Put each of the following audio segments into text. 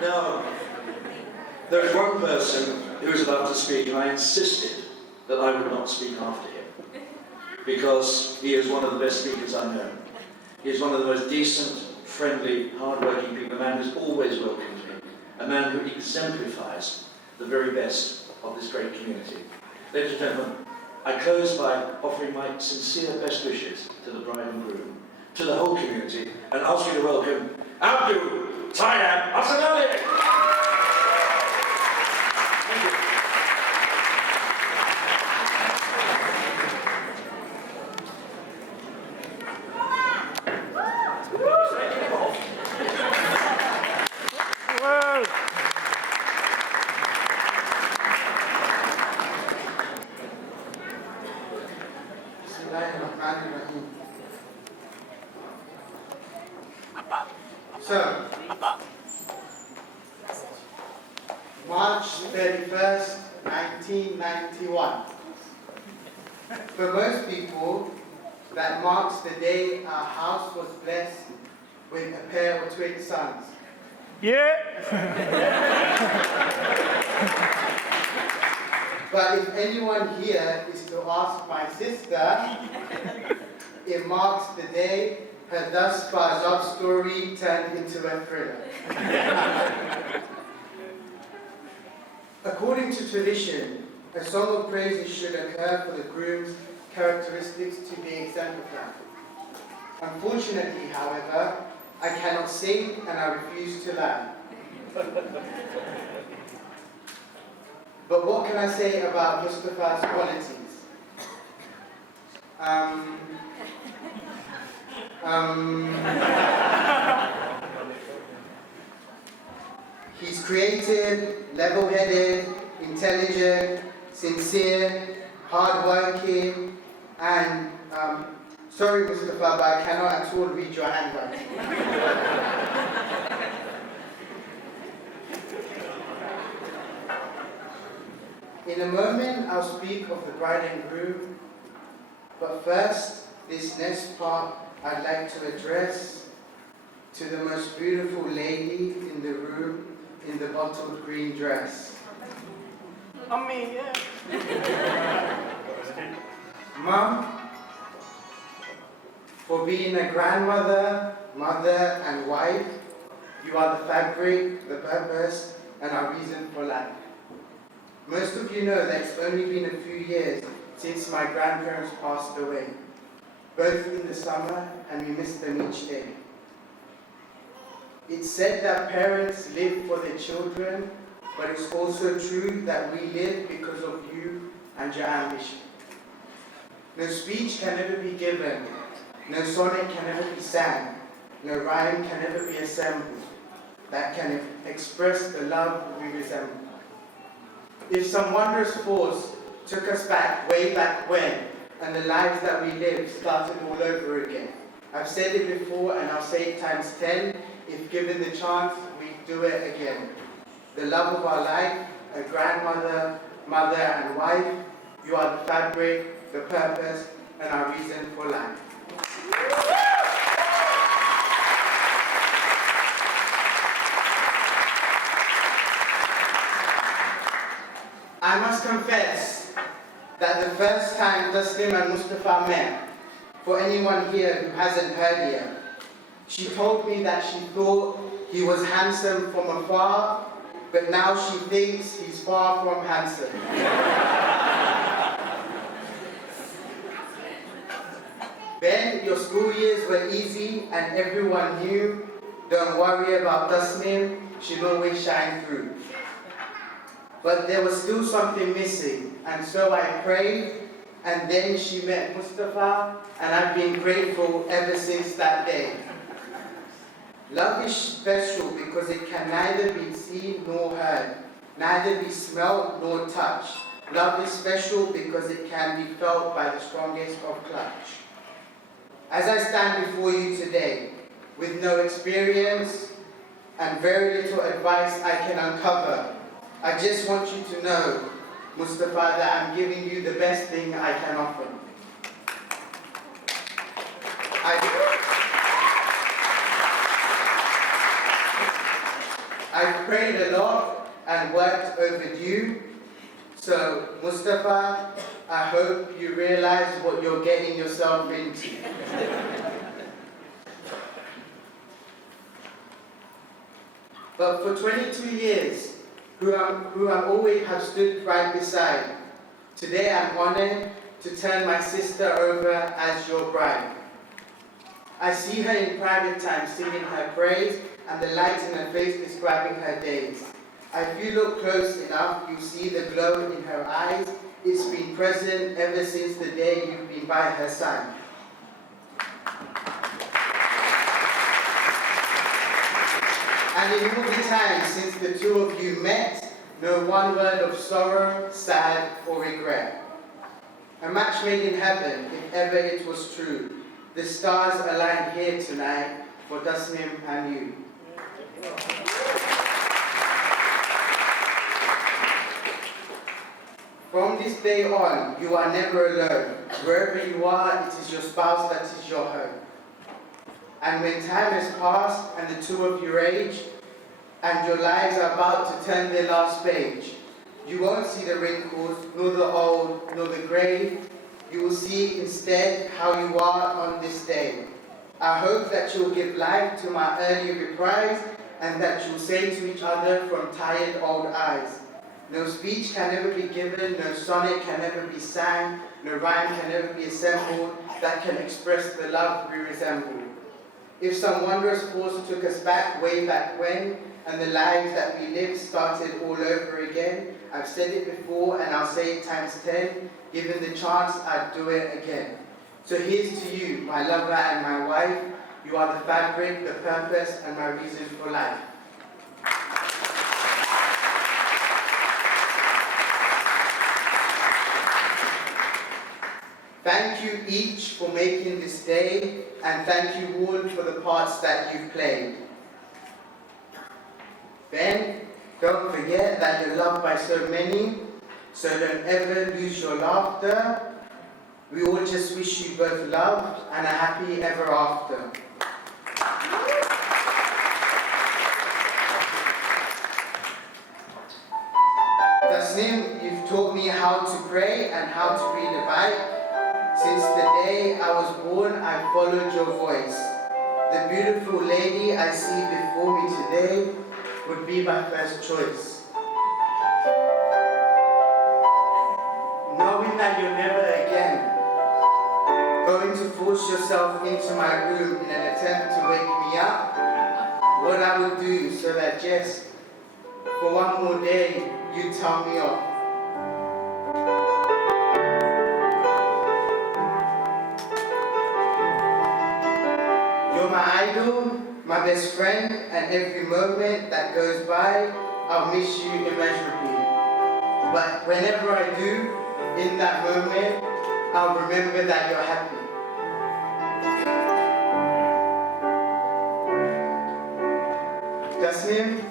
Now, there is one person who is about to speak, and I insisted that I would not speak after him, because he is one of the best speakers I know. He is one of the most decent, friendly, hard-working people, a man who's always welcomed me, a man who exemplifies the very best of this great community. Ladies and gentlemen, I close by offering my sincere best wishes to the bride and groom, to the whole community, and ask you to welcome Abdul Tayyab Asanali. Thank you. So, March 31st, 1991. For most people, that marks the day our house was blessed with a pair of twin sons. Yeah. But if anyone here is to ask my sister, it marks the day her thus far love story turned into a thriller. According to tradition, a song of praises should occur for the groom's characteristics to be exemplified. Unfortunately, however, I cannot sing and I refuse to learn. But what can I say about Mustafa's qualities? He's creative, level-headed, intelligent, sincere, hard-working, and sorry Mustafa, but I cannot at all read your handwriting. In a moment, I'll speak of the bride and groom, but first, this next part I'd like to address to the most beautiful lady in the room in the bottled green dress. Yeah. Mom, for being a grandmother, mother, and wife, you are the fabric, the purpose, and our reason for life. Most of you know that it's only been a few years since my grandparents passed away, both in the summer, and we miss them each day. It's said that parents live for their children, but it's also true that we live because of you and your ambition. No speech can ever be given, no sonnet can ever be sang, no rhyme can ever be assembled that can express the love we resemble. If some wondrous force took us back, way back when, and the lives that we lived started all over again, I've said it before and I'll say it times 10, if given the chance, we'd do it again. The love of our life, a grandmother, mother and wife, you are the fabric, the purpose, and our reason for life. I must confess that the first time Taslim and Mustafa met, for anyone here who hasn't heard yet, she told me that she thought he was handsome from afar, but now she thinks he's far from handsome. Then your school years were easy and everyone knew, don't worry about Tasnim, she'll always shine through. But there was still something missing, and so I prayed, and then she met Mustafa, and I've been grateful ever since that day. Love is special because it can neither be seen nor heard, neither be smelled nor touched. Love is special because it can be felt by the strongest of clutch. As I stand before you today, with no experience and very little advice I can uncover, I just want you to know, Mustafa, that I'm giving you the best thing I can offer. I've prayed a lot and worked overdue. So, Mustafa, I hope you realize what you're getting yourself into. But for 22 years, who I always have stood right beside, today I'm honored to turn my sister over as your bride. I see her in private time singing her praise and the light in her face describing her days. If you look close enough, you see the glow in her eyes. It's been present ever since the day you've been by her side. And in all the time since the two of you met, no one word of sorrow, sad, or regret. A match made in heaven, if ever it was true. The stars aligned here tonight for Tasnim and you. From this day on, you are never alone. Wherever you are, it is your spouse that is your home. And when time has passed and the two of you age, and your lives are about to turn their last page, you won't see the wrinkles, nor the old, nor the grey. You will see instead how you are on this day. I hope that you'll give life to my early reprise, and that you'll say to each other from tired old eyes, no speech can ever be given, no sonnet can ever be sang, no rhyme can ever be assembled that can express the love we resemble. If some wondrous force took us back way back when, and the lives that we lived started all over again, I've said it before and I'll say it times 10, given the chance I'd do it again. So here's to you, my lover and my wife. You are the fabric, the purpose, and my reason for life. Thank you each for making this day, and thank you all for the parts that you've played. Then, don't forget that you're loved by so many, so don't ever lose your laughter. We all just wish you both love and a happy ever after. Tasnim, you've taught me how to pray and how to read a Bible. Since the day I was born, I followed your voice. The beautiful lady I see before me today would be my first choice. Knowing that you're never again going to force yourself into my room in an attempt to wake me up, what I would do so that just for one more day you tell me off. You're my idol, my best friend, and every moment that goes by, I'll miss you immeasurably. But whenever I do, in that moment, I'll remember that you're happy. Tasnim,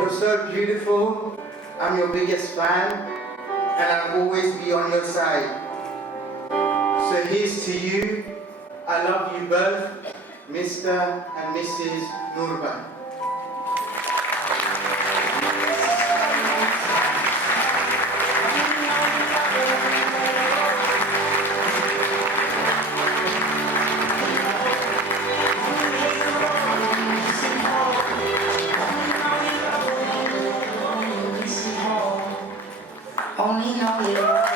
you're so beautiful. I'm your biggest fan, and I'll always be on your side. So here's to you. I love you both, Mr. and Mrs. Nurban. Only know you.